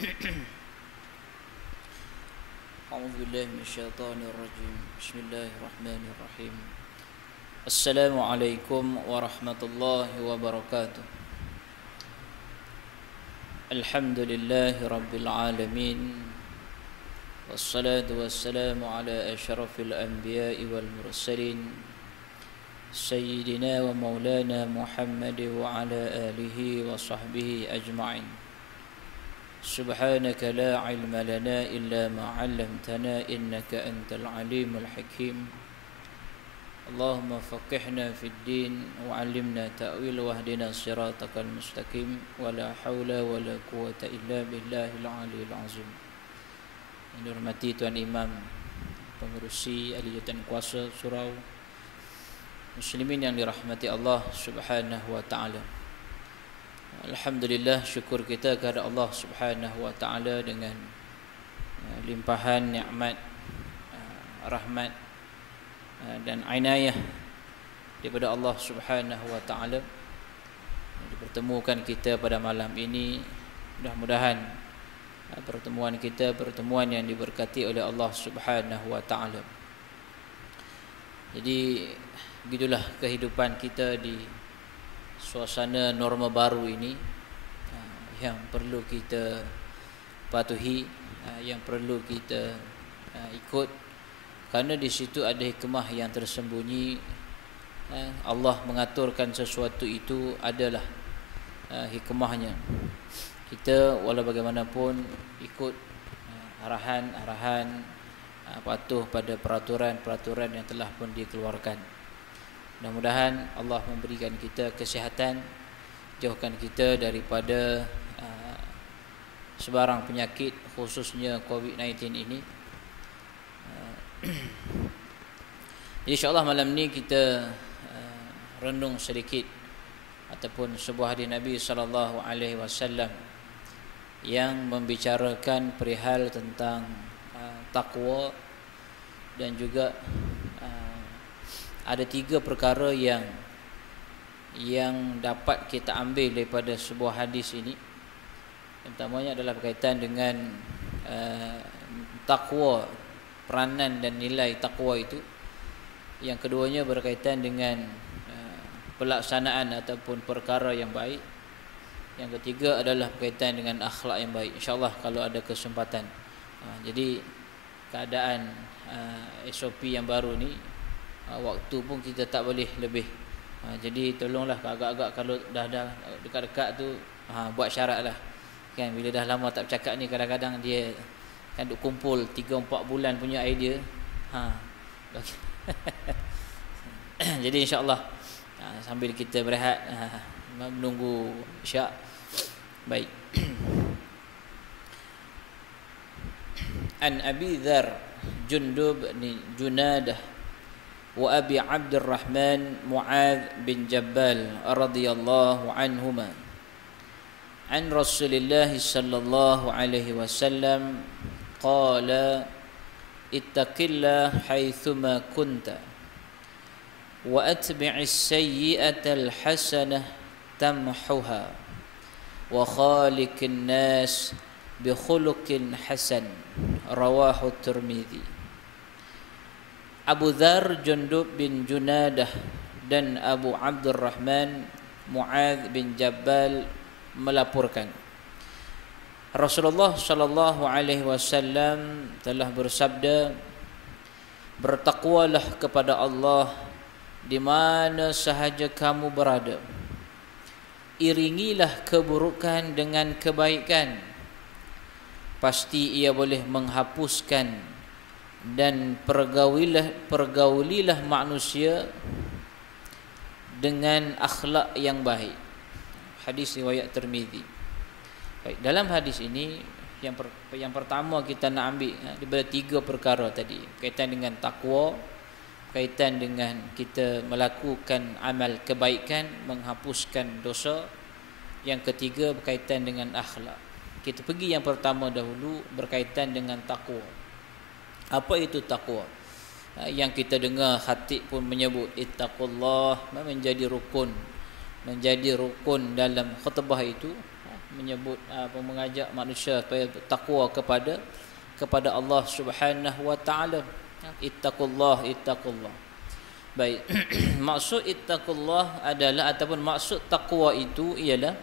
أعوذ بالله من الشيطان الرجيم. بسم الله الرحمن الرحيم. السلام عليكم ورحمة الله وبركاته. الحمد لله رب العالمين، والصلاة والسلام على أشرف الأنبياء والمرسلين سيدنا ومولانا محمد وعلى آله وصحبه أجمعين. سبحانك لا علم لنا إلا ما علمتنا إنك أنت العليم الحكيم. اللهم فقهنا في الدين وعلمنا تأويل واهدنا صراطك المستقيم ولا حول ولا قوة إلا بالله العلي العظيم. Yang dihormati Tuan Imam, pengerusi ahli jawatan kuasa surau, muslimin yang dirahmati Allah Subhanahu wa taala. Alhamdulillah, syukur kita kepada Allah Subhanahu wa taala dengan limpahan nikmat, rahmat dan inayah daripada Allah Subhanahu wa taala dipertemukan kita pada malam ini. Mudah-mudahan pertemuan kita pertemuan yang diberkati oleh Allah Subhanahu wa taala. Jadi begitulah kehidupan kita di suasana norma baru ini, yang perlu kita patuhi, yang perlu kita ikut, kerana di situ ada hikmah yang tersembunyi. Allah mengaturkan sesuatu itu adalah hikmahnya. Kita walau bagaimanapun ikut arahan-arahan, patuh pada peraturan-peraturan yang telah pun dikeluarkan. Mudah-mudahan Allah memberikan kita kesihatan, jauhkan kita daripada sebarang penyakit, khususnya COVID-19 ini. Jadi insyaAllah malam ni kita renung sedikit ataupun sebuah hadis Nabi SAW yang membicarakan perihal tentang taqwa, dan juga ada 3 perkara yang dapat kita ambil daripada sebuah hadis ini. Yang pertamanya adalah berkaitan dengan taqwa, peranan dan nilai taqwa itu. Yang keduanya berkaitan dengan pelaksanaan ataupun perkara yang baik. Yang ketiga adalah berkaitan dengan akhlak yang baik. InsyaAllah kalau ada kesempatan. Jadi keadaan SOP yang baru ni, waktu pun kita tak boleh lebih. Jadi tolonglah agak-agak kalau dah dekat-dekat tu buat syarat lah kan. Bila dah lama tak bercakap ni, kadang-kadang dia kan duk kumpul 3-4 bulan punya idea. Jadi insyaAllah sambil kita berehat menunggu isyak. Baik. An Abi Dzar Jundub bin Junadah wa Abi Abdurrahman Mu'adz bin Jabal radhiyallahu anhuma an Rasulillah sallallahu alaihi wasallam qala ittaqillah haitsuma kunta wa atbi'is sayyi'ata al-hasanah tamhuha wa khaliqin nas bi khuluqin hasan. Rawahu Tirmidzi. Abu Dzar Jundub bin Junadah dan Abu Abdurrahman Mu'adz bin Jabal melaporkan, Rasulullah sallallahu alaihi wasallam telah bersabda, bertakwalah kepada Allah di mana sahaja kamu berada. Iringilah keburukan dengan kebaikan, pasti ia boleh menghapuskan, dan pergaulilah manusia dengan akhlak yang baik. Hadis riwayat Tirmidzi. Baik, dalam hadis ini yang pertama kita nak ambil daripada 3 perkara tadi, berkaitan dengan takwa, berkaitan dengan kita melakukan amal kebaikan, menghapuskan dosa. Yang ketiga berkaitan dengan akhlak. Kita pergi yang pertama dahulu, berkaitan dengan takwa. Apa itu takwa? Yang kita dengar khatib pun menyebut ittaqullah, menjadi rukun dalam khutbah itu. menyebut mengajak manusia supaya takwa kepada Allah Subhanahu wa taala. Ittaqullah, ittaqullah. Baik. Maksud ittaqullah adalah ataupun maksud takwa itu ialah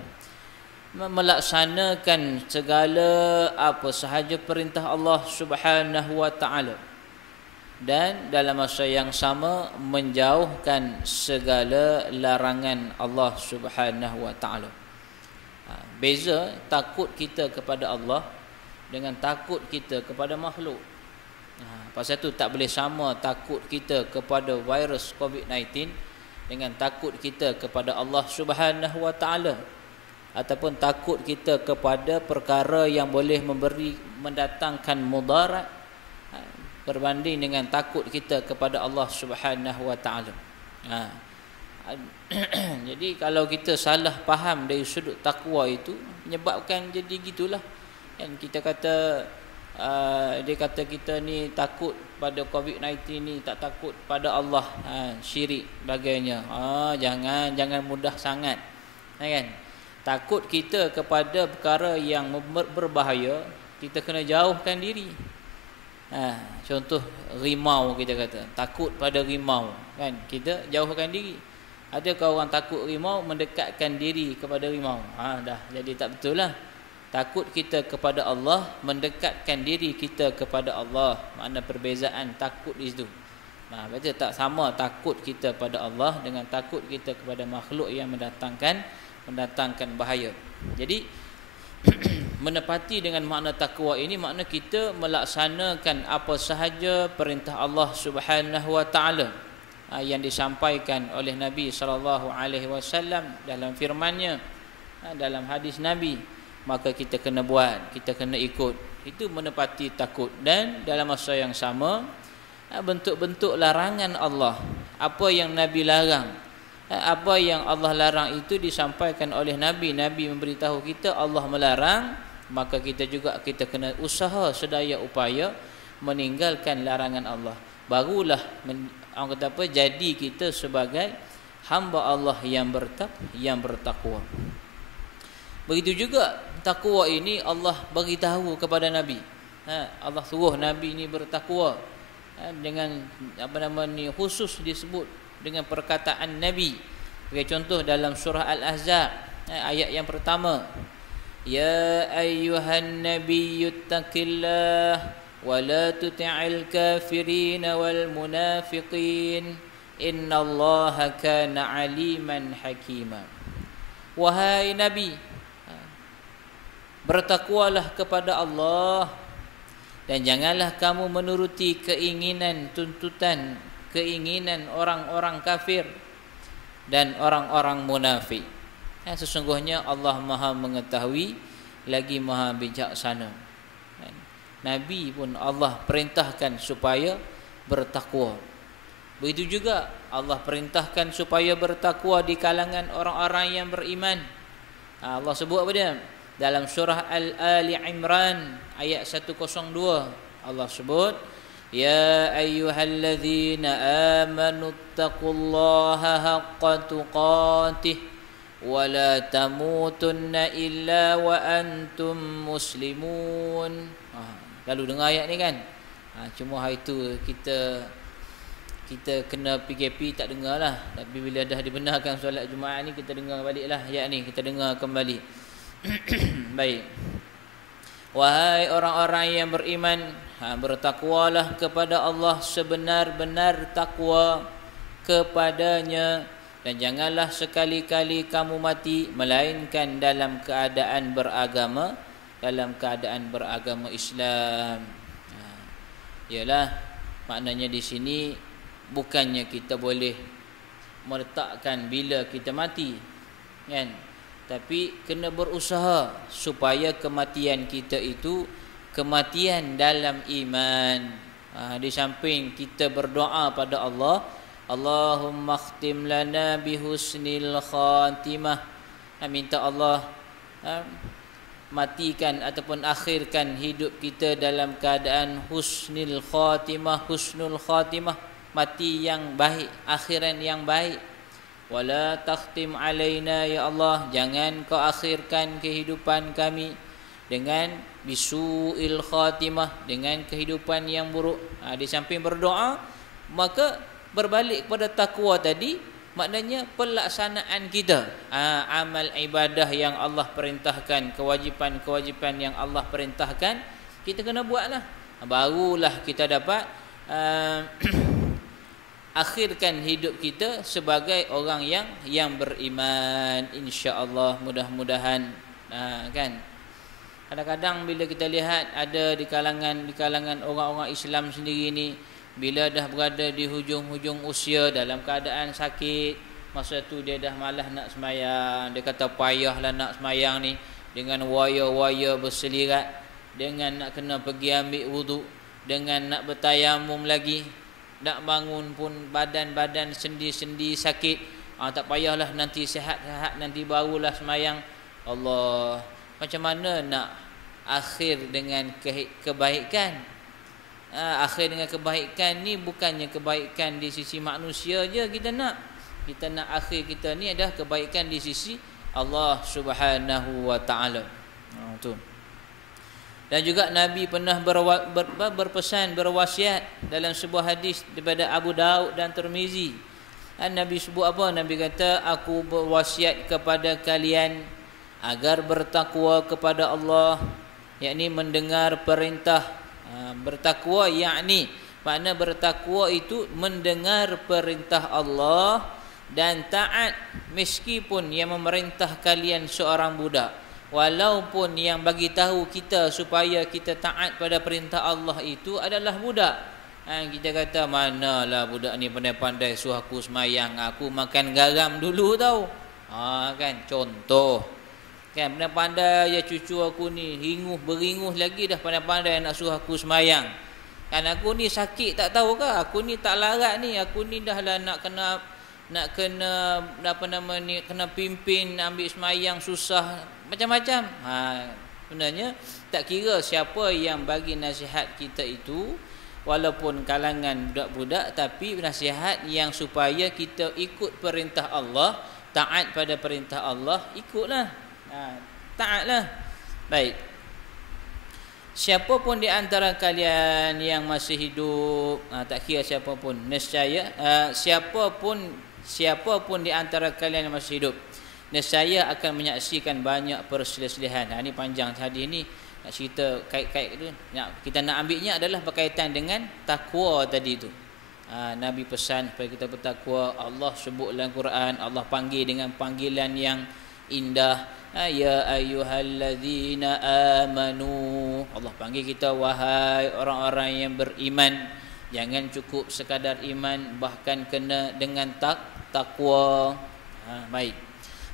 melaksanakan segala apa sahaja perintah Allah Subhanahu wa taala dan dalam masa yang sama menjauhkan segala larangan Allah Subhanahu wa taala. Beza takut kita kepada Allah dengan takut kita kepada makhluk. Pasal tu tak boleh sama takut kita kepada virus COVID-19 dengan takut kita kepada Allah Subhanahu wa taala, ataupun takut kita kepada perkara yang boleh mendatangkan mudarat berbanding dengan takut kita kepada Allah Subhanahu wa taala. Jadi kalau kita salah faham dari sudut takwa itu menyebabkan jadi gitulah. Kan kita kata dia kata kita ni takut pada COVID-19 ni, tak takut pada Allah, syirik bagainya. Jangan mudah sangat. Kan? Takut kita kepada perkara yang berbahaya, kita kena jauhkan diri. Contoh rimau, kita kata takut pada rimau, kan? Kita jauhkan diri. Adakah orang takut rimau mendekatkan diri kepada rimau? Dah jadi tak betul lah. Takut kita kepada Allah, mendekatkan diri kita kepada Allah. Makna perbezaan takut di situ. Betul tak sama takut kita pada Allah dengan takut kita kepada makhluk yang mendatangkan bahaya. Jadi menepati dengan makna takwa ini, makna kita melaksanakan apa sahaja perintah Allah Subhanahu wa taala yang disampaikan oleh Nabi sallallahu alaihi wasallam dalam firman-Nya, dalam hadis Nabi, maka kita kena buat, kita kena ikut. Itu menepati takut. Dan dalam masa yang sama, bentuk-bentuk larangan Allah, apa yang Nabi larang, apa yang Allah larang itu disampaikan oleh Nabi. Nabi memberitahu kita Allah melarang, maka kita kena usaha sedaya upaya meninggalkan larangan Allah. Barulah orang kata apa, jadi kita sebagai hamba Allah yang bertakwa. Begitu juga takwa ini Allah bagi tahu kepada Nabi. Allah suruh Nabi ini bertakwa dengan khusus disebut dengan perkataan Nabi. Sebagai contoh dalam surah Al-Ahzab ayat yang pertama, ya ayyuhan nabiyyu taqillah wa la tuti'il kafirin wal munafiqin innallaha kana aliman hakima. Wahai Nabi, bertakwalah kepada Allah dan janganlah kamu menuruti keinginan orang-orang kafir dan orang-orang munafik. Sesungguhnya Allah Maha mengetahui lagi Maha bijaksana. Nabi pun Allah perintahkan supaya bertakwa. Begitu juga Allah perintahkan supaya bertakwa di kalangan orang-orang yang beriman. Allah sebut apa dia? Dalam surah Al-Ali Imran ayat 102, Allah sebut, ya ayyuhalladzina amanu taqullaha haqqa tuqatih wa la tamutunna illa wa antum muslimun. Lalu dengar ayat ni kan? Cuma hari tu kita kena PKP tak dengar lah. Tapi bila dah dibenarkan solat Jumaat ni, kita dengar baliklah ayat ni, kita dengar kembali. Baik. Wahai orang-orang yang beriman, bertakwalah kepada Allah sebenar-benar takwa kepadanya, dan janganlah sekali-kali kamu mati melainkan dalam keadaan beragama Islam. Ialah maknanya di sini bukannya kita boleh meletakkan bila kita mati, kan? Tapi kena berusaha supaya kematian kita itu kematian dalam iman. Di samping kita berdoa pada Allah, Allahumma khtim lana bihusnil khatimah, minta Allah matikan ataupun akhirkan hidup kita dalam keadaan husnul khatimah, mati yang baik, akhiran yang baik. wala takhtim alaina ya Allah, jangan kau akhirkan kehidupan kami dengan bisuil khatimah, dengan kehidupan yang buruk. Di samping berdoa, maka berbalik kepada takwa tadi, maknanya pelaksanaan kita amal ibadah yang Allah perintahkan, kewajipan-kewajipan yang Allah perintahkan, kita kena buatlah. Barulah kita dapat akhirkan hidup kita sebagai orang yang beriman, insya-Allah, mudah-mudahan. Kan, kadang-kadang bila kita lihat ada di kalangan orang-orang Islam sendiri ni, bila dah berada di hujung-hujung usia dalam keadaan sakit, masa tu dia dah malas nak semayang, dia kata payahlah nak semayang ni, dengan waya-waya berselirat, dengan nak kena pergi ambil wuduk, dengan nak bertayamum lagi, nak bangun pun badan-badan sendi-sendi sakit. Tak payahlah, nanti sihat-sihat nanti barulah semayang. Allah, macam mana nak akhir dengan kebaikan? Akhir dengan kebaikan ni bukannya kebaikan di sisi manusia je kita nak. Kita nak akhir kita ni adalah kebaikan di sisi Allah Subhanahu wa taala. Tu. Dan juga Nabi pernah berpesan, berwasiat dalam sebuah hadis daripada Abu Daud dan Tirmizi. Nabi sebut apa? Nabi kata, aku berwasiat kepada kalian agar bertakwa kepada Allah, yakni mendengar perintah. Bertakwa yakni, makna bertakwa itu mendengar perintah Allah dan taat meskipun yang memerintah kalian seorang budak. Walaupun yang bagi tahu kita supaya kita taat pada perintah Allah itu adalah budak. Kita kata, manalah budak ni pandai-pandai suruh aku semayang, aku makan garam dulu tau. Kan, contoh. Kan, pandai-pandai ya cucu aku ni, beringuh lagi dah pandai-pandai nak suruh aku semayang. Kan aku ni sakit tak tahu ke? Aku ni tak larat ni, aku ni dah lah nak kena apa nama ni, kena pimpin ambil semayang susah macam-macam. Sebenarnya tak kira siapa yang bagi nasihat kita itu, walaupun kalangan budak-budak, tapi nasihat yang supaya kita ikut perintah Allah, taat pada perintah Allah, ikutlah. Taatlah. Baik. Siapa pun di antara kalian yang masih hidup, tak kira siapa pun, nescaya siapa pun di antara kalian yang masih hidup, nescaya akan menyaksikan banyak perselisihan. Ini panjang hadis ni, nak cerita kait-kait tu. Kita nak ambilnya adalah berkaitan dengan takwa tadi tu. Nabi pesan supaya kita bertakwa. Allah sebut dalam Quran, Allah panggil dengan panggilan yang indah. Ya ayyuhalladzina amanu. Allah panggil kita, wahai orang-orang yang beriman. Jangan cukup sekadar iman, bahkan kena dengan takwa. Baik.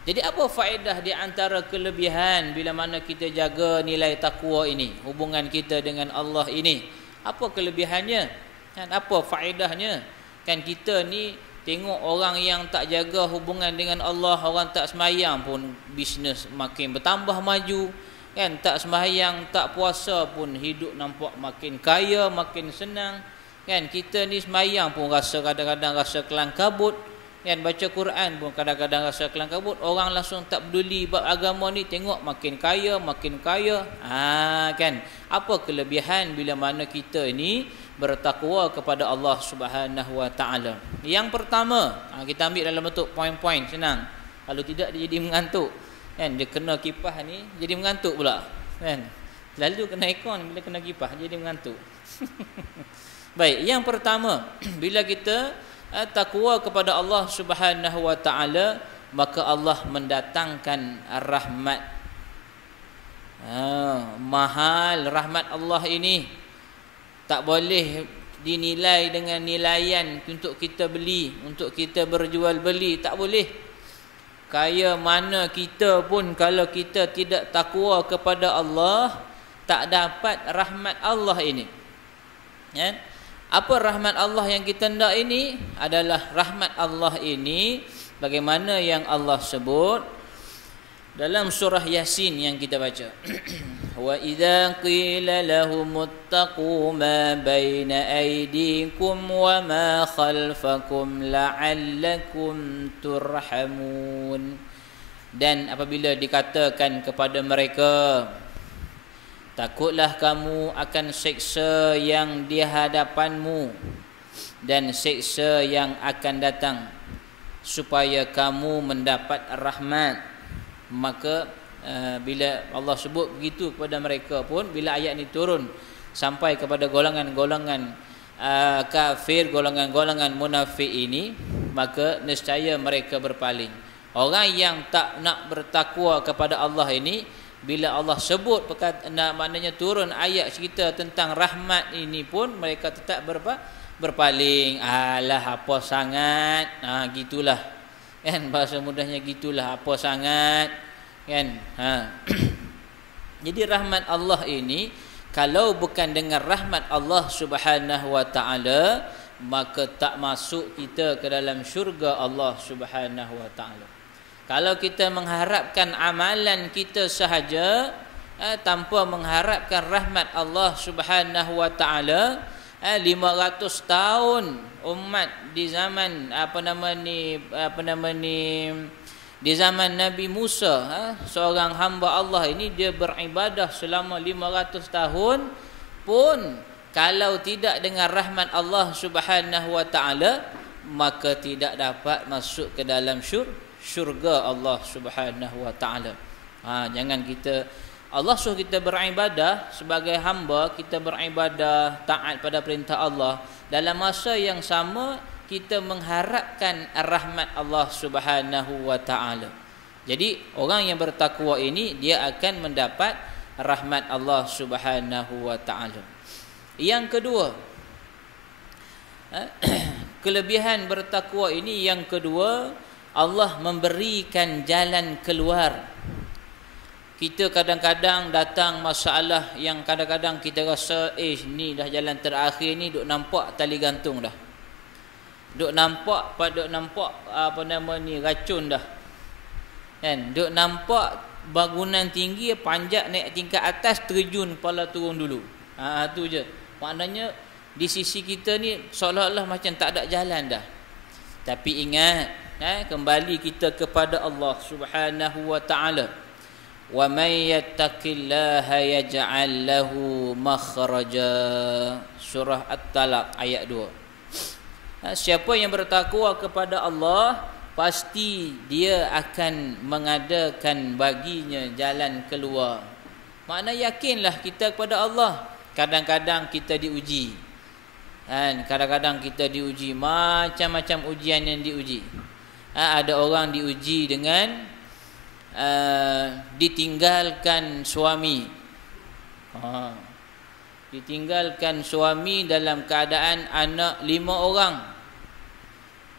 Jadi apa faedah di antara kelebihan bila mana kita jaga nilai takwa ini, hubungan kita dengan Allah ini? Apa kelebihannya? Dan apa faedahnya? Kan kita ni tengok orang yang tak jaga hubungan dengan Allah, orang tak semayang pun bisnes makin bertambah maju. Kan, tak semayang, tak puasa pun hidup nampak makin kaya, makin senang. Kan, kita ni semayang pun rasa kadang-kadang rasa kelang kabut. Kan, baca Quran pun kadang-kadang rasa kelang kabut. Orang langsung tak peduli bab agama ni, tengok makin kaya, makin kaya. Kan, apa kelebihan bila mana kita ni bertakwa kepada Allah Subhanahu wa taala? Yang pertama, kita ambil dalam bentuk poin-poin, senang. Kalau tidak dia jadi mengantuk. Kan, dia kena kipas ni jadi mengantuk pula. Kan, lalu kena aircon bila kena kipas jadi mengantuk. Baik, yang pertama, bila kita takwa kepada Allah Subhanahu wa taala, maka Allah mendatangkan rahmat. Mahal rahmat Allah ini, tak boleh dinilai dengan nilaian untuk kita beli, untuk kita berjual beli, tak boleh. Kaya mana kita pun kalau kita tidak takwa kepada Allah, tak dapat rahmat Allah ini. Ya? Apa rahmat Allah yang kita hendak ini? Adalah rahmat Allah ini bagaimana yang Allah sebut, dalam surah Yasin yang kita baca. Wa idza qila lahumuttaqu ma baina aydikum wa ma khalfakum la'allakum turhamun. Dan apabila dikatakan kepada mereka, takutlah kamu akan siksa yang di hadapanmu dan siksa yang akan datang, supaya kamu mendapat rahmat. Maka bila Allah sebut begitu kepada mereka pun, bila ayat ini turun sampai kepada golongan-golongan kafir, golongan-golongan munafik ini, maka nescaya mereka berpaling. Orang yang tak nak bertakwa kepada Allah ini, bila Allah sebut maknanya turun ayat cerita tentang rahmat ini pun, mereka tetap berpaling. Alah, apa sangat, gitulah kan, bahasa mudahnya gitulah, apa sangat kan. Jadi rahmat Allah ini, kalau bukan dengan rahmat Allah Subhanahu wa taala, maka tak masuk kita ke dalam syurga Allah Subhanahu wa taala. Kalau kita mengharapkan amalan kita sahaja tanpa mengharapkan rahmat Allah Subhanahu wa taala, 500 tahun umat di zaman di zaman Nabi Musa, seorang hamba Allah ini, dia beribadah selama 500 tahun pun, kalau tidak dengan rahmat Allah Subhanahu wa taala, maka tidak dapat masuk ke dalam syurga Allah Subhanahu wa taala. Jangan kita, Allah suruh kita beribadah sebagai hamba, kita beribadah taat pada perintah Allah, dalam masa yang sama kita mengharapkan rahmat Allah Subhanahu wa taala. Jadi orang yang bertakwa ini, dia akan mendapat rahmat Allah Subhanahu wa taala. Yang kedua, kelebihan bertakwa ini yang kedua, Allah memberikan jalan keluar. Kita kadang-kadang datang masalah yang kadang-kadang kita rasa ni dah jalan terakhir ni, duk nampak tali gantung dah. Duk nampak racun dah. Kan? Duk nampak bangunan tinggi, panjat naik tingkat atas, terjun kepala turun dulu. Tu je. Maknanya di sisi kita ni seolah-olah macam tak ada jalan dah. Tapi ingat, kembali kita kepada Allah Subhanahu wa taala. Wa may yattaqillaha yaj'al lahu makhraja. Surah At-Talaq ayat 2. Siapa yang bertakwa kepada Allah, pasti dia akan mengadakan baginya jalan keluar. Makna yakinlah kita kepada Allah. Kadang-kadang kita diuji. Kadang-kadang kita diuji, macam-macam ujian yang diuji. Ada orang diuji dengan ditinggalkan suami. Ditinggalkan suami dalam keadaan anak 5 orang.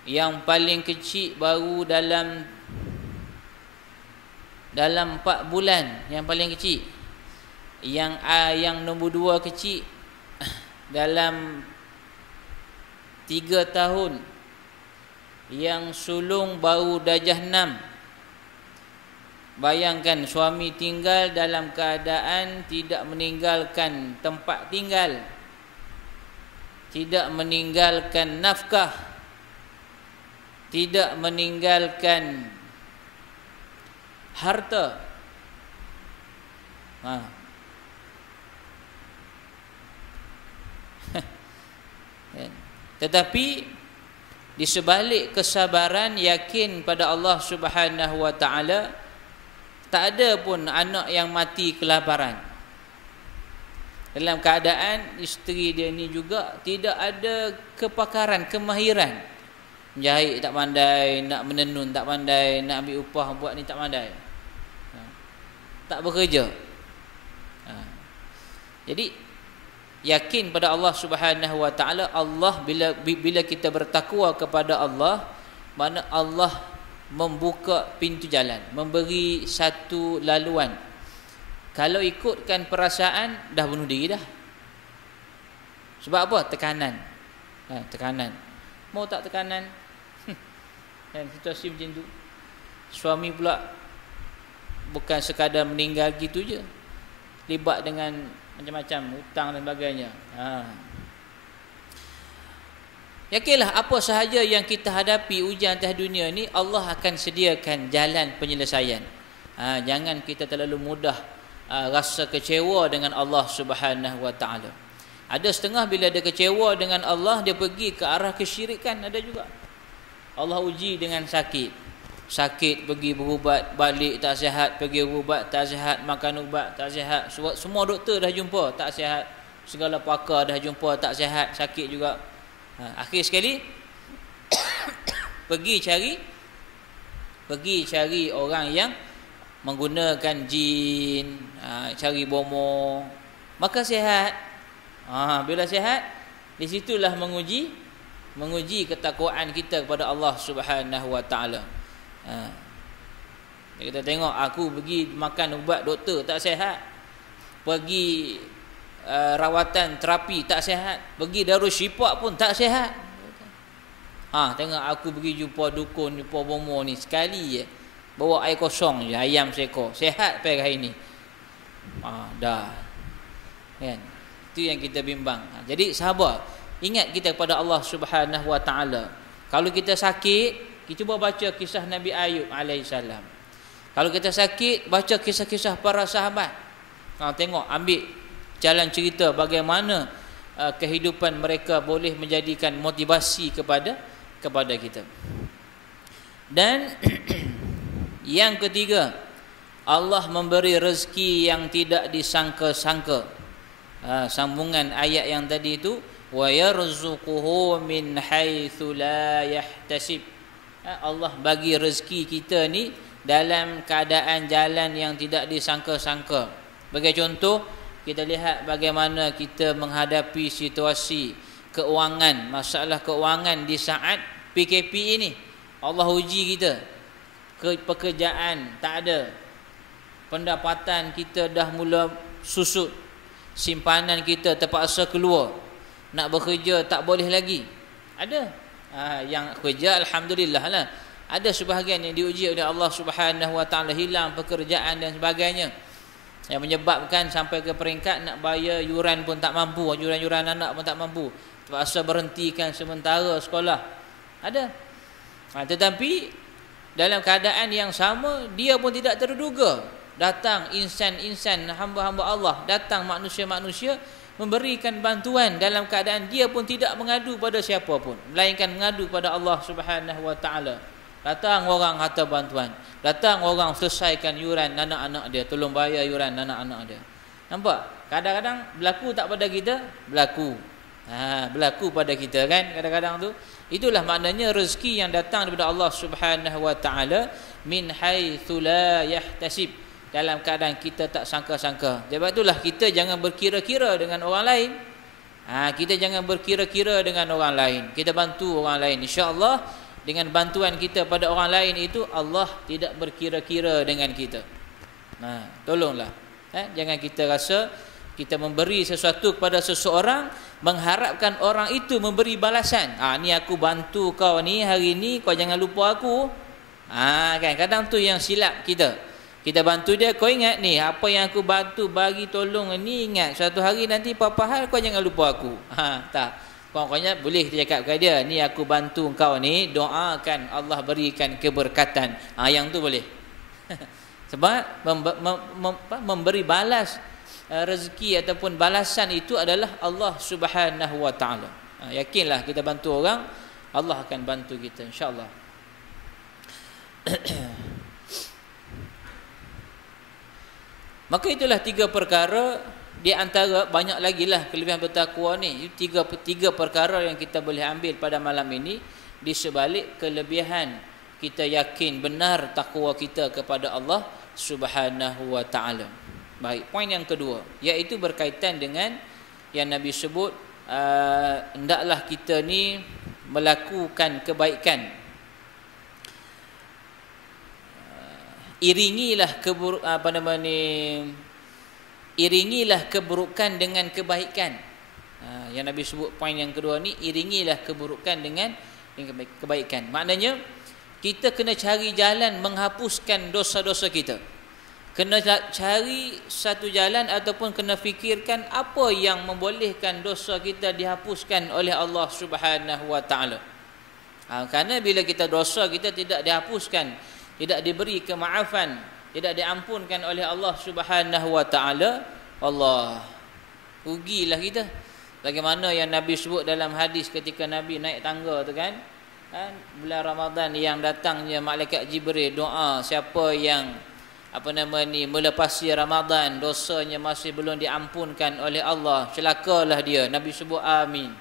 Yang paling kecil baru dalam 4 bulan, yang paling kecil. Yang nombor 2 kecil dalam 3 tahun. Yang sulung baru darjah 6. Bayangkan, suami tinggal dalam keadaan tidak meninggalkan tempat tinggal, tidak meninggalkan nafkah, tidak meninggalkan harta. Tetapi di sebalik kesabaran, yakin pada Allah Subhanahu wa taala, tak ada pun anak yang mati kelaparan. Dalam keadaan isteri dia ni juga tidak ada kepakaran, kemahiran. Menjahit tak pandai, nak menenun tak pandai, nak ambil upah buat ni tak pandai. Tak bekerja. Jadi yakin pada Allah Subhanahu wa taala, Allah bila kita bertakwa kepada Allah, mana Allah membuka pintu jalan, memberi satu laluan. Kalau ikutkan perasaan, dah bunuh diri dah. Sebab apa? Tekanan. Tekanan. Mau tak tekanan? Dan situasi macam tu. Suami pula bukan sekadar meninggal gitu je, libat dengan macam-macam hutang dan sebagainya. Yakinlah apa sahaja yang kita hadapi ujian atas dunia ni, Allah akan sediakan jalan penyelesaian. Jangan kita terlalu mudah rasa kecewa dengan Allah Subhanahu wa taala. Ada setengah bila dia kecewa dengan Allah, dia pergi ke arah kesyirikan. Ada juga Allah uji dengan sakit, pergi berubat, balik tak sihat, pergi berubat tak sihat, makan ubat tak sihat, semua doktor dah jumpa tak sihat, segala pakar dah jumpa tak sihat, sakit juga. Akhir sekali pergi cari orang yang menggunakan jin, cari bomo, maka sihat. Bila sihat, di situlah menguji ketakwaan kita kepada Allah Subhanahu wa taala. Kita tengok, aku pergi makan ubat doktor tak sihat, pergi rawatan terapi tak sihat, pergi darus syifa pun tak sihat. Tengok aku pergi jumpa dukun, jumpa bomo ni, sekali je bawa air kosong je, ayam seekor, sihat pada hari ni. Dah kan, itu yang kita bimbang. Jadi sahabat, ingat kita kepada Allah Subhanahu wa taala. Kalau kita sakit, kita cuba baca kisah Nabi Ayub alaihissalam. Kalau kita sakit, baca kisah-kisah para sahabat. Tengok, ambil jalan cerita bagaimana kehidupan mereka boleh menjadikan motivasi kepada kita. Dan yang ketiga, Allah memberi rezeki yang tidak disangka-sangka. Sambungan ayat yang tadi itu, wa yarzuquhu min haitsu la yahtasib. Allah bagi rezeki kita ni dalam keadaan jalan yang tidak disangka-sangka. Sebagai contoh, kita lihat bagaimana kita menghadapi situasi keuangan, masalah keuangan di saat PKP ini. Allah uji kita. Pekerjaan tak ada, pendapatan kita dah mula susut, simpanan kita terpaksa keluar, nak bekerja tak boleh lagi. Ada yang kerja alhamdulillah lah. Ada sebahagian yang diuji oleh Allah Subhanahu wa taala, hilang pekerjaan dan sebagainya, yang menyebabkan sampai ke peringkat nak bayar yuran pun tak mampu, yuran anak pun tak mampu, terpaksa berhentikan sementara sekolah. Ada. Tetapi dalam keadaan yang sama, dia pun tidak terduga, datang insan-insan, hamba-hamba Allah, datang manusia-manusia memberikan bantuan dalam keadaan dia pun tidak mengadu pada siapa pun, melainkan mengadu pada Allah Subhanahu wa taala. Datang orang hantar bantuan, datang orang selesaikan yuran anak-anak dia, tolong bayar yuran anak-anak dia. Nampak? Kadang-kadang berlaku tak pada kita? Berlaku. Berlaku pada kita kan kadang-kadang tu. Itulah maknanya rezeki yang datang daripada Allah Subhanahu wa taala min haitsu la yahtasib, dalam keadaan kita tak sangka-sangka. Sebab itulah kita jangan berkira-kira dengan orang lain. Kita jangan berkira-kira dengan orang lain. Kita bantu orang lain, insya-Allah dengan bantuan kita pada orang lain itu, Allah tidak berkira-kira dengan kita. Tolonglah. Jangan kita rasa kita memberi sesuatu kepada seseorang mengharapkan orang itu memberi balasan. Ni aku bantu kau ni hari ni, kau jangan lupa aku. Kan kadang tu yang silap kita. Kita bantu dia, kau ingat ni apa yang aku bantu, bagi tolong ni, ingat suatu hari nanti apa-apa hal kau jangan lupa aku. Tak. Pokoknya boleh kita cakap kepada dia, ni aku bantu kau ni, doakan Allah berikan keberkatan. Yang tu boleh. Sebab memberi balas rezeki ataupun balasan itu adalah Allah Subhanahu wa taala. Yakinlah kita bantu orang, Allah akan bantu kita insya-Allah. Maka itulah tiga perkara, di antara banyak lagi lah kelebihan bertakwa ni. Tiga perkara yang kita boleh ambil pada malam ini, di sebalik kelebihan kita yakin benar takwa kita kepada Allah Subhanahu wa taala. Baik, poin yang kedua, iaitu berkaitan dengan yang Nabi sebut, hendaklah kita ni melakukan kebaikan. Iringilah keburukan dengan kebaikan. Yang Nabi sebut poin yang kedua ni, iringilah keburukan dengan kebaikan. Maknanya kita kena cari jalan menghapuskan dosa-dosa kita. Kena cari satu jalan ataupun kena fikirkan apa yang membolehkan dosa kita dihapuskan oleh Allah Subhanahu wa taala. Kerana bila kita dosa kita tidak dihapuskan, tidak diberi kemaafan, tidak diampunkan oleh Allah Subhanahu wa taala, Allah rugilah kita. Bagaimana yang Nabi sebut dalam hadis ketika Nabi naik tangga tu kan, bulan Ramadan yang datangnya malaikat Jibril doa, siapa yang melepasi Ramadan, dosanya masih belum diampunkan oleh Allah, celakalah dia. Nabi sebut amin.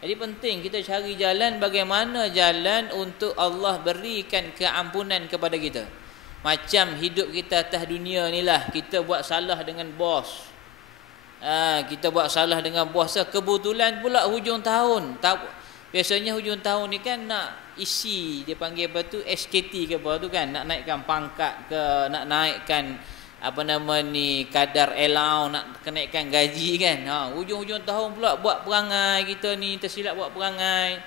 Jadi penting kita cari jalan, bagaimana jalan untuk Allah berikan keampunan kepada kita. Macam hidup kita atas dunia ni lah, kita buat salah dengan bos. Kita buat salah dengan bos, kebetulan pula hujung tahun. Biasanya hujung tahun ni kan nak isi, dia panggil apa tu, SKT ke apa tu kan, nak naikkan pangkat ke, nak naikkan kadar allowance, nak kenaikkan gaji kan. Hujung-hujung tahun pula buat perangai, kita ni tersilap buat perangai.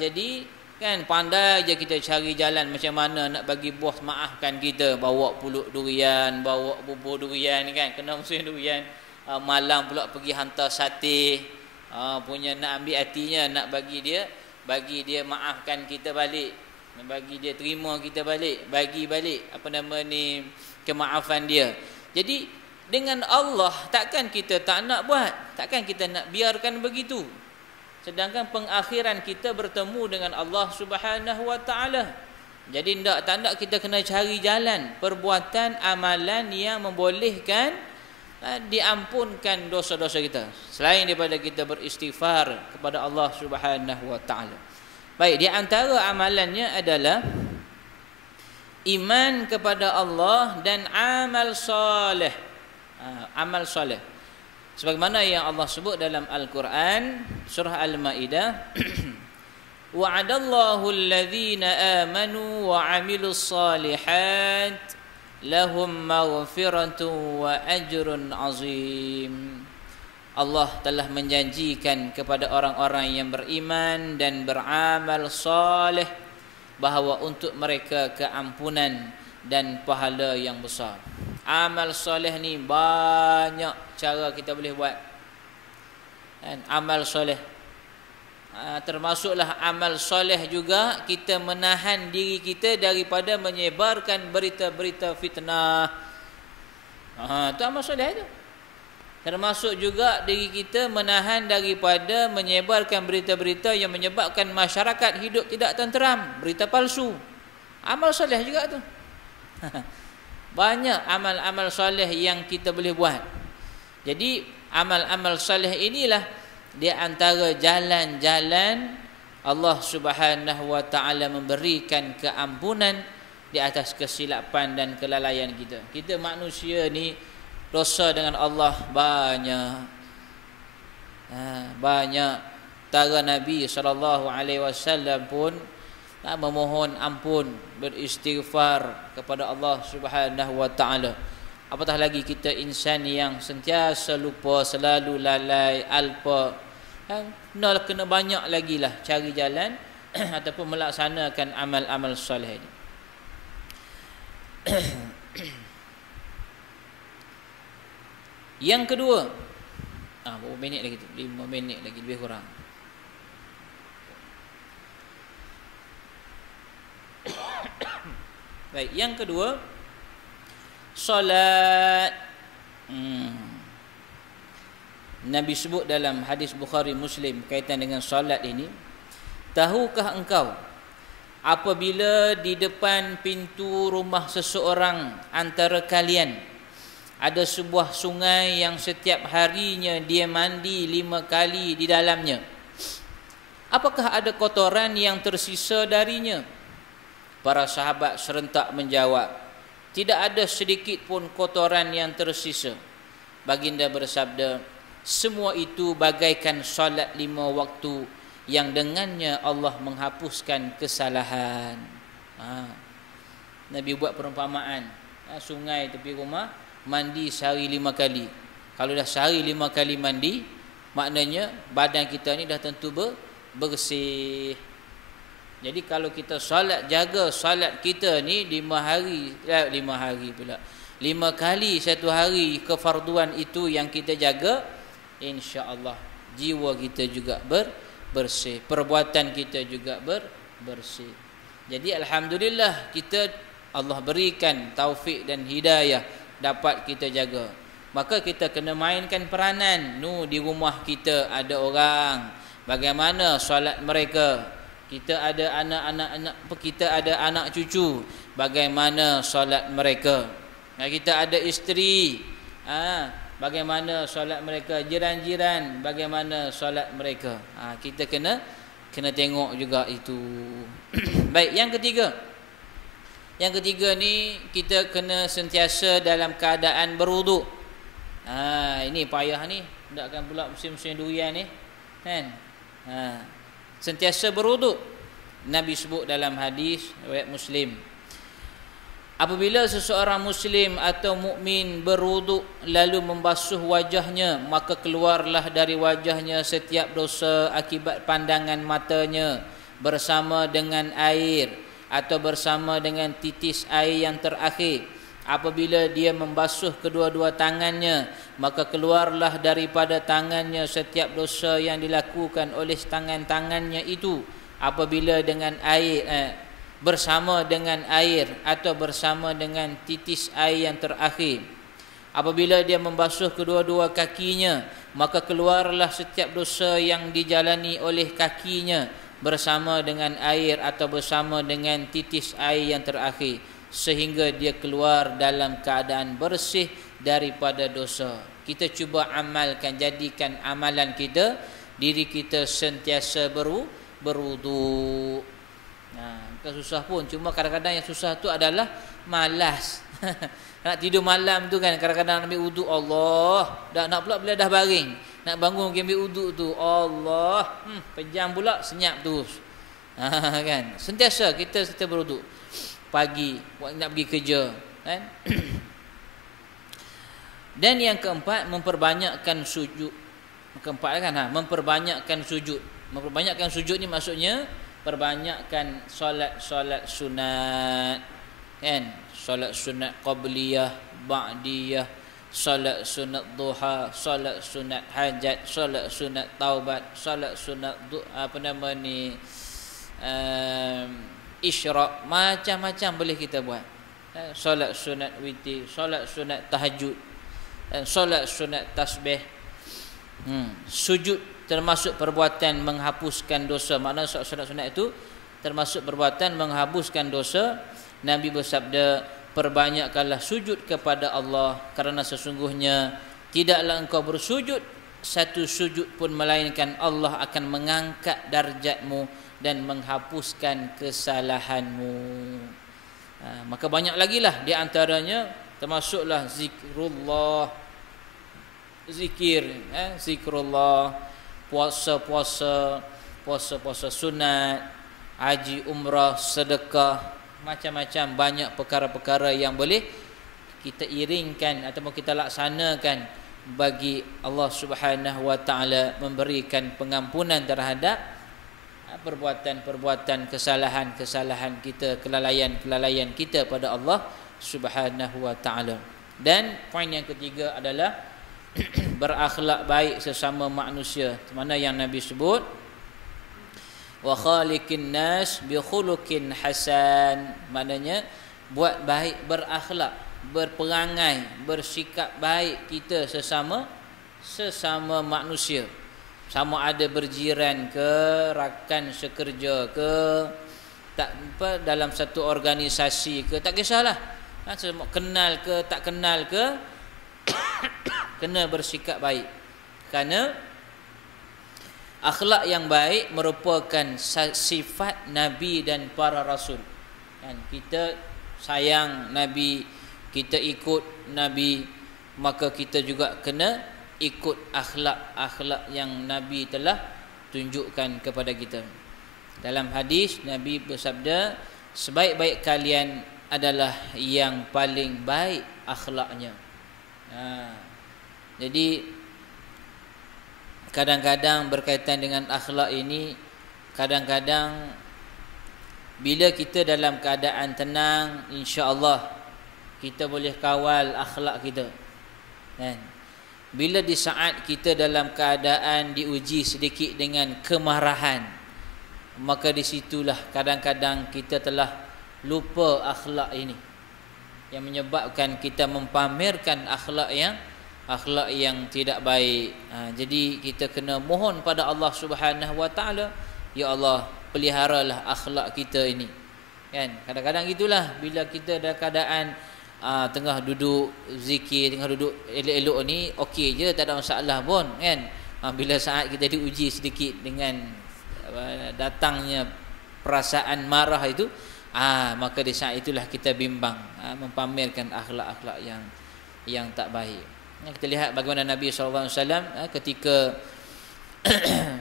Jadi kan pandai je kita cari jalan macam mana nak bagi bos maafkan kita. Bawa pulut durian, bawa bubur durian kan, kena musim durian. Malam pula pergi hantar sate. Punya nak ambil hatinya, nak bagi dia maafkan kita balik, bagi dia terima kita balik, bagi balik kemaafan dia. Jadi dengan Allah takkan kita tak nak buat, takkan kita nak biarkan begitu. Sedangkan pengakhiran kita bertemu dengan Allah Subhanahu wa taala. Jadi tak nak kita kena cari jalan perbuatan amalan yang membolehkan diampunkan dosa-dosa kita, selain daripada kita beristighfar kepada Allah Subhanahu wa taala. Baik, di antara amalannya adalah iman kepada Allah dan amal soleh. Amal soleh sebagaimana yang Allah sebut dalam Al-Quran surah Al-Maidah, wa'adallahu alladhina amanu wa 'amilus solihat lahum maghfiratun wa ajrun azim. Allah telah menjanjikan kepada orang-orang yang beriman dan beramal soleh bahawa untuk mereka keampunan dan pahala yang besar. Amal soleh ni banyak cara kita boleh buat. Amal soleh termasuklah amal soleh juga kita menahan diri kita daripada menyebarkan berita-berita fitnah. Itu amal soleh tu. Termasuk juga diri kita menahan daripada menyebarkan berita-berita yang menyebabkan masyarakat hidup tidak tenteram, berita palsu. Amal soleh juga tu. Banyak amal-amal soleh yang kita boleh buat. Jadi amal-amal soleh inilah di antara jalan-jalan Allah Subhanahu wa taala memberikan keampunan di atas kesilapan dan kelalaian kita. Kita manusia ni dosa dengan Allah banyak. Banyak. Tara Nabi SAW pun memohon ampun, beristighfar kepada Allah Subhanahu wa taala. Apatah lagi kita insan yang sentiasa lupa, selalu lalai, alpa. Kena banyak lagi lah cari jalan ataupun melaksanakan amal-amal soleh ini. Yang kedua, berapa minit lagi tu? 5 minit lagi, lebih kurang. Baik, yang kedua, solat. Nabi sebut dalam hadis Bukhari Muslim kaitan dengan solat ini, tahukah engkau apabila di depan pintu rumah seseorang antara kalian ada sebuah sungai yang setiap harinya dia mandi 5 kali di dalamnya, apakah ada kotoran yang tersisa darinya? Para sahabat serentak menjawab, tidak ada sedikit pun kotoran yang tersisa. Baginda bersabda, semua itu bagaikan solat 5 waktu yang dengannya Allah menghapuskan kesalahan. Nabi buat perumpamaan, sungai tepi rumah mandi sehari 5 kali. Kalau dah sehari 5 kali mandi, maknanya badan kita ni dah tentu bersih. Jadi kalau kita solat, jaga solat kita ni 5 hari, 5 hari pula, 5 kali satu hari kefarduan itu yang kita jaga, insya-Allah jiwa kita juga bersih, perbuatan kita juga bersih. Jadi alhamdulillah kita Allah berikan taufik dan hidayah dapat kita jaga. Maka kita kena mainkan peranan. Di rumah kita ada orang, bagaimana solat mereka? Kita ada anak-anak, kita ada anak cucu, bagaimana solat mereka? Kita ada isteri, bagaimana solat mereka? Jiran-jiran, bagaimana solat mereka? Kita kena tengok juga itu. Baik, yang ketiga. Yang ketiga ni kita kena sentiasa dalam keadaan berwuduk. Ini payah ni, takkan pula musim-musim durian ni, kan? Sentiasa berwuduk. Nabi sebut dalam hadis riwayat Muslim, apabila seseorang muslim atau mukmin berwuduk lalu membasuh wajahnya, maka keluarlah dari wajahnya setiap dosa akibat pandangan matanya bersama dengan air atau bersama dengan titis air yang terakhir. Apabila dia membasuh kedua-dua tangannya, maka keluarlah daripada tangannya setiap dosa yang dilakukan oleh tangan-tangannya itu, apabila dengan air bersama dengan air atau bersama dengan titis air yang terakhir. Apabila dia membasuh kedua-dua kakinya, maka keluarlah setiap dosa yang dijalani oleh kakinya bersama dengan air atau bersama dengan titis air yang terakhir, sehingga dia keluar dalam keadaan bersih daripada dosa. Kita cuba amalkan, jadikan amalan kita, diri kita sentiasa berwuduk. Bukan susah pun, cuma kadang-kadang yang susah tu adalah malas. Nak tidur malam tu kan, kadang-kadang ambil wuduk, Allah, nak pula bila dah baring, nak bangun ambil wuduk tu, Allah, pejam pula, senyap terus. Kan, sentiasa kita berwuduk. Pagi nak pergi kerja, kan? Dan yang keempat, memperbanyakkan sujud. Keempat kan, memperbanyakkan sujud. Memperbanyakkan sujud ni maksudnya perbanyakkan solat sunat, kan? Solat sunat qabliyah, ba'diyah, solat sunat duha, solat sunat hajat, solat sunat taubat, solat sunat isyraq, macam-macam boleh kita buat. Solat sunat witir, solat sunat tahajud, solat sunat tasbih. Sujud termasuk perbuatan menghapuskan dosa. Maknanya solat sunat itu termasuk perbuatan menghapuskan dosa. Nabi bersabda, perbanyakkanlah sujud kepada Allah, kerana sesungguhnya tidaklah engkau bersujud satu sujud pun melainkan Allah akan mengangkat darjatmu dan menghapuskan kesalahanmu. Maka banyak lagi lah, di antaranya termasuklah zikrullah, zikrullah, puasa sunat, haji, umrah, sedekah, macam-macam banyak perkara-perkara yang boleh kita iringkan ataupun kita laksanakan bagi Allah Subhanahu wa taala memberikan pengampunan terhadap perbuatan-perbuatan kesalahan-kesalahan kita, kelalaian-kelalaian kita pada Allah Subhanahu wa taala. Dan poin yang ketiga adalah berakhlak baik sesama manusia. Mana yang Nabi sebut, wa khaliqin nas bi khuluqin hasan, maknanya buat baik, berakhlak, berperangai, bersikap baik kita sesama manusia. Sama ada berjiran ke, rakan sekerja ke, dalam satu organisasi ke, tak kisahlah. Kenal ke tak kenal ke, kena bersikap baik. Kerana akhlak yang baik merupakan sifat Nabi dan para rasul. Kan, kita sayang Nabi, kita ikut Nabi, maka kita juga kena ikut akhlak-akhlak yang Nabi telah tunjukkan kepada kita. Dalam hadis Nabi bersabda, sebaik-baik kalian adalah yang paling baik akhlaknya. Jadi kadang-kadang berkaitan dengan akhlak ini, kadang-kadang bila kita dalam keadaan tenang, insya-Allah kita boleh kawal akhlak kita. Kan? Bila di saat kita dalam keadaan diuji sedikit dengan kemarahan, maka di situlah kadang-kadang kita telah lupa akhlak ini, yang menyebabkan kita mempamerkan akhlak yang tidak baik. Jadi kita kena mohon pada Allah Subhanahu Wa Taala, ya Allah, peliharalah akhlak kita ini. Kan? Kadang-kadang itulah bila kita dalam keadaan tengah duduk zikir, tengah duduk elok-elok ni okey je, tak ada masalah pun, kan? Bila saat kita diuji sedikit dengan datangnya perasaan marah itu, maka di saat itulah kita bimbang mempamerkan akhlak-akhlak yang tak baik. Kita lihat bagaimana Nabi SAW ketika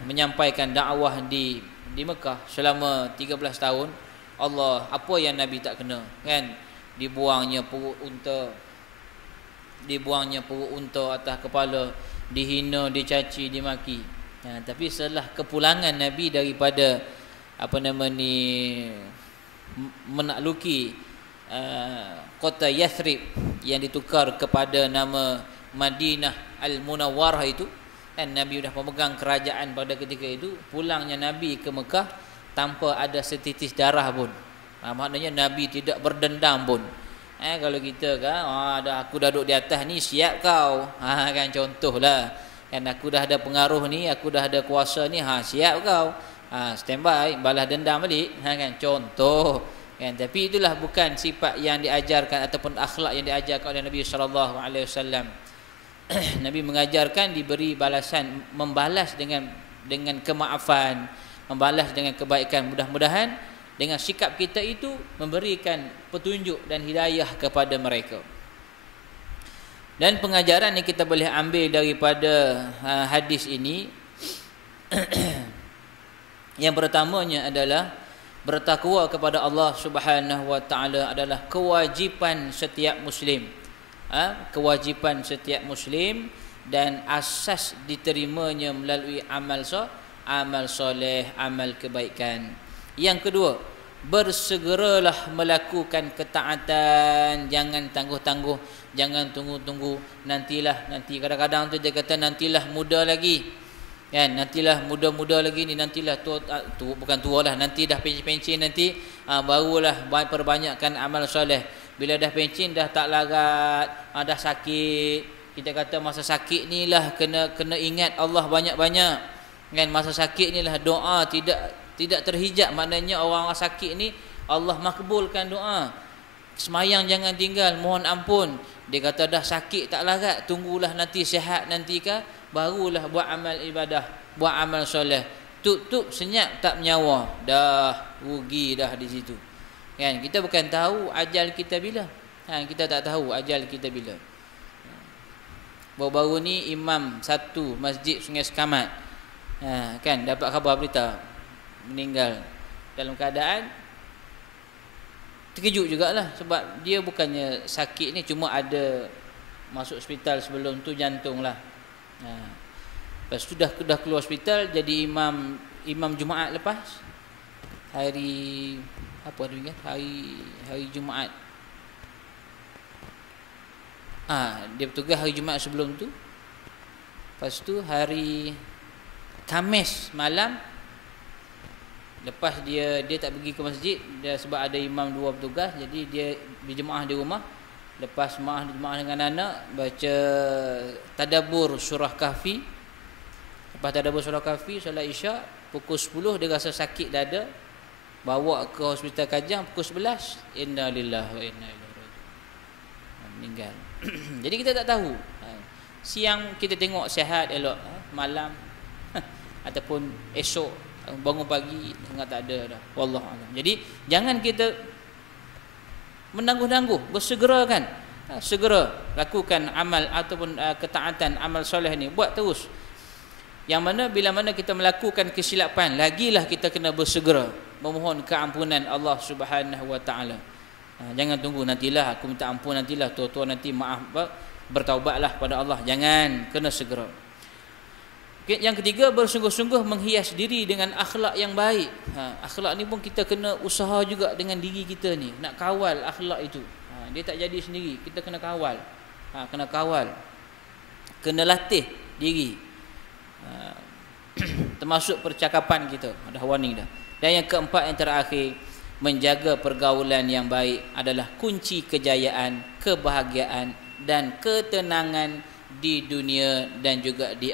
menyampaikan dakwah di Mekah selama 13 tahun, Allah, apa yang Nabi tak kena, kan? Dibuangnya perut unta atas kepala, dihina, dicaci, dimaki. Tapi setelah kepulangan Nabi daripada menakluki kota Yathrib yang ditukar kepada nama Madinah Al-Munawwarah itu, kan, Nabi sudah pemegang kerajaan pada ketika itu. Pulangnya Nabi ke Mekah tanpa ada setitis darah pun. Maknanya Nabi tidak berdendam pun. Kalau kita kan, aku dah duduk di atas ni, siap kau. Kan, contohlah, kan, aku dah ada pengaruh ni, aku dah ada kuasa ni, siap kau. Standby, balas dendam balik. Kan, contoh. Kan, tapi itulah bukan sifat yang diajarkan ataupun akhlak yang diajarkan oleh Nabi sallallahu alaihi wasallam. Nabi mengajarkan diberi balasan, membalas dengan kemaafan, membalas dengan kebaikan. Mudah-mudahan dengan sikap kita itu memberikan petunjuk dan hidayah kepada mereka. Dan pengajaran yang kita boleh ambil daripada hadis ini yang pertamanya adalah bertakwa kepada Allah Subhanahu Wa Taala adalah kewajipan setiap muslim. Kewajipan setiap muslim dan asas diterimanya melalui amal soleh, amal kebaikan. Yang kedua, bersegeralah melakukan ketaatan, jangan tangguh-tangguh, jangan tunggu-tunggu, nanti. Kadang-kadang tu dia kata nantilah muda lagi, kan, nantilah muda-muda lagi ni, nantilah tua, bukan tua lah, nanti dah pencen nanti barulah perbanyakkan amal soleh. Bila dah pencen, dah tak larat, dah sakit, kita kata masa sakit ni lah kena ingat Allah banyak-banyak, kan. Masa sakit ni lah doa tidak terhijab, maknanya orang sakit ni Allah makbulkan doa. Semayang jangan tinggal, mohon ampun. Dia kata dah sakit tak larat, tunggulah nanti sihat nanti kah, barulah buat amal ibadah, buat amal soleh. Tuk senyap tak menyawa, dah rugi dah di situ. Kan, kita bukan tahu ajal kita bila. Kita tak tahu ajal kita bila. Baru-baru ni imam satu masjid Sungai Sekamat, kan, dapat khabar berita meninggal dalam keadaan terkejut jugalah, sebab dia bukannya sakit ni, cuma ada masuk hospital sebelum tu jantung lah. Lepas tu dah keluar hospital, jadi imam Jumaat lepas hari apa tu kan, hari Jumaat. Dia bertugas hari Jumaat sebelum tu. Lepas tu hari Khamis malam, lepas dia tak pergi ke masjid dia, sebab ada imam dua bertugas, jadi dia berjemaah di rumah. Lepas jemaah dengan anak, baca tadabbur surah Kahfi. Lepas tadabbur surah Kahfi, solat Isyak, pukul 10 dia rasa sakit dada, bawa ke hospital Kajang, pukul 11 inna lillahi wa inna ilaihi raji'un, meninggal. Jadi kita tak tahu, siang kita tengok sihat elok, malam ataupun esok bangun pagi tengok tak ada dah, wallahu alam. Jadi jangan kita menangguh-nangguh, bersegerakan, segera lakukan amal ataupun ketaatan, amal soleh ni buat terus. Yang mana bila mana kita melakukan kesilapan, lagilah kita kena bersegera memohon keampunan Allah Subhanahu Wa Taala. Jangan tunggu nantilah aku minta ampun, nantilah tua-tua nanti maaf, bertaubatlah pada Allah. Jangan, kena segera. Yang ketiga, bersungguh-sungguh menghias diri dengan akhlak yang baik. Akhlak ni pun kita kena usaha juga dengan diri kita ni, nak kawal akhlak itu. Dia tak jadi sendiri, kita kena kawal. Kena kawal, kena latih diri. Termasuk percakapan kita. Dah warning dah. Dan yang keempat, yang terakhir, menjaga pergaulan yang baik adalah kunci kejayaan, kebahagiaan dan ketenangan di dunia dan juga di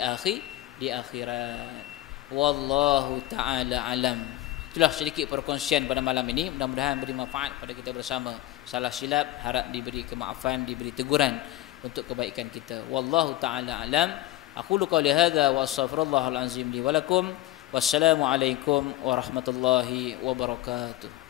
akhirat. Wallahu ta'ala alam. Itulah sedikit perkongsian pada malam ini. Mudah-mudahan beri manfaat pada kita bersama. Salah silap harap diberi kemaafan, diberi teguran untuk kebaikan kita. Wallahu ta'ala alam. Aqulu qawli hadza wa astaghfirullahal azim li wa lakum. Wassalamualaikum warahmatullahi wabarakatuh.